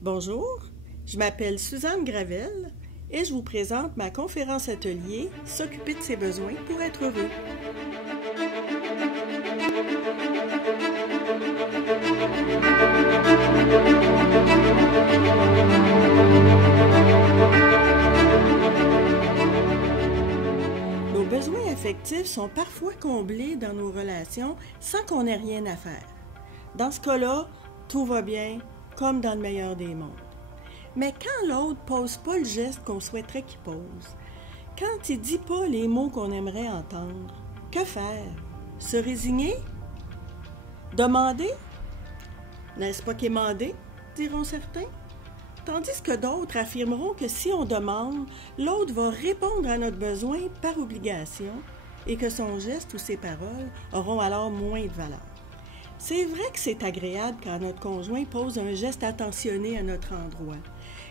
Bonjour, je m'appelle Suzanne Gravel et je vous présente ma conférence atelier « S'occuper de ses besoins pour être heureux ». Nos besoins affectifs sont parfois comblés dans nos relations sans qu'on ait rien à faire. Dans ce cas-là, tout va bien, comme dans le meilleur des mondes. Mais quand l'autre pose pas le geste qu'on souhaiterait qu'il pose, quand il dit pas les mots qu'on aimerait entendre, que faire? Se résigner? Demander? N'est-ce pas quémander, diront certains? Tandis que d'autres affirmeront que si on demande, l'autre va répondre à notre besoin par obligation et que son geste ou ses paroles auront alors moins de valeur. C'est vrai que c'est agréable quand notre conjoint pose un geste attentionné à notre endroit,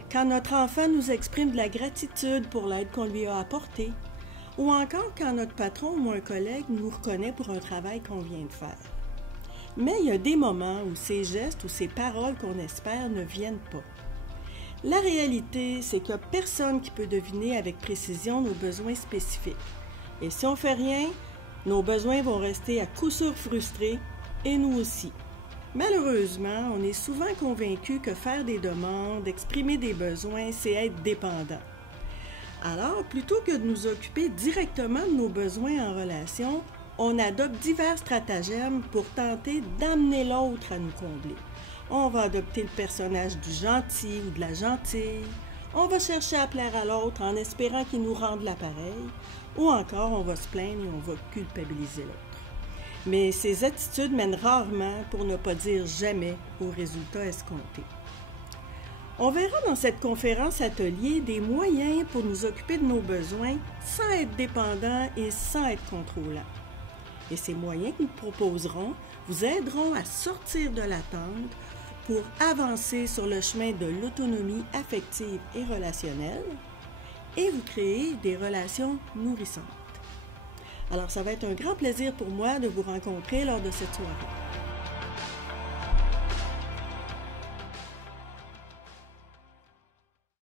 quand notre enfant nous exprime de la gratitude pour l'aide qu'on lui a apportée, ou encore quand notre patron ou un collègue nous reconnaît pour un travail qu'on vient de faire. Mais il y a des moments où ces gestes ou ces paroles qu'on espère ne viennent pas. La réalité, c'est qu'il n'y a personne qui peut deviner avec précision nos besoins spécifiques. Et si on ne fait rien, nos besoins vont rester à coup sûr frustrés, et nous aussi. Malheureusement, on est souvent convaincu que faire des demandes, exprimer des besoins, c'est être dépendant. Alors, plutôt que de nous occuper directement de nos besoins en relation, on adopte divers stratagèmes pour tenter d'amener l'autre à nous combler. On va adopter le personnage du gentil ou de la gentille, on va chercher à plaire à l'autre en espérant qu'il nous rende l'appareil, ou encore on va se plaindre et on va culpabiliser l'autre. Mais ces attitudes mènent rarement, pour ne pas dire jamais, aux résultats escomptés. On verra dans cette conférence atelier des moyens pour nous occuper de nos besoins sans être dépendants et sans être contrôlants. Et ces moyens que nous proposerons vous aideront à sortir de l'attente pour avancer sur le chemin de l'autonomie affective et relationnelle et vous créer des relations nourrissantes. Alors, ça va être un grand plaisir pour moi de vous rencontrer lors de cette soirée.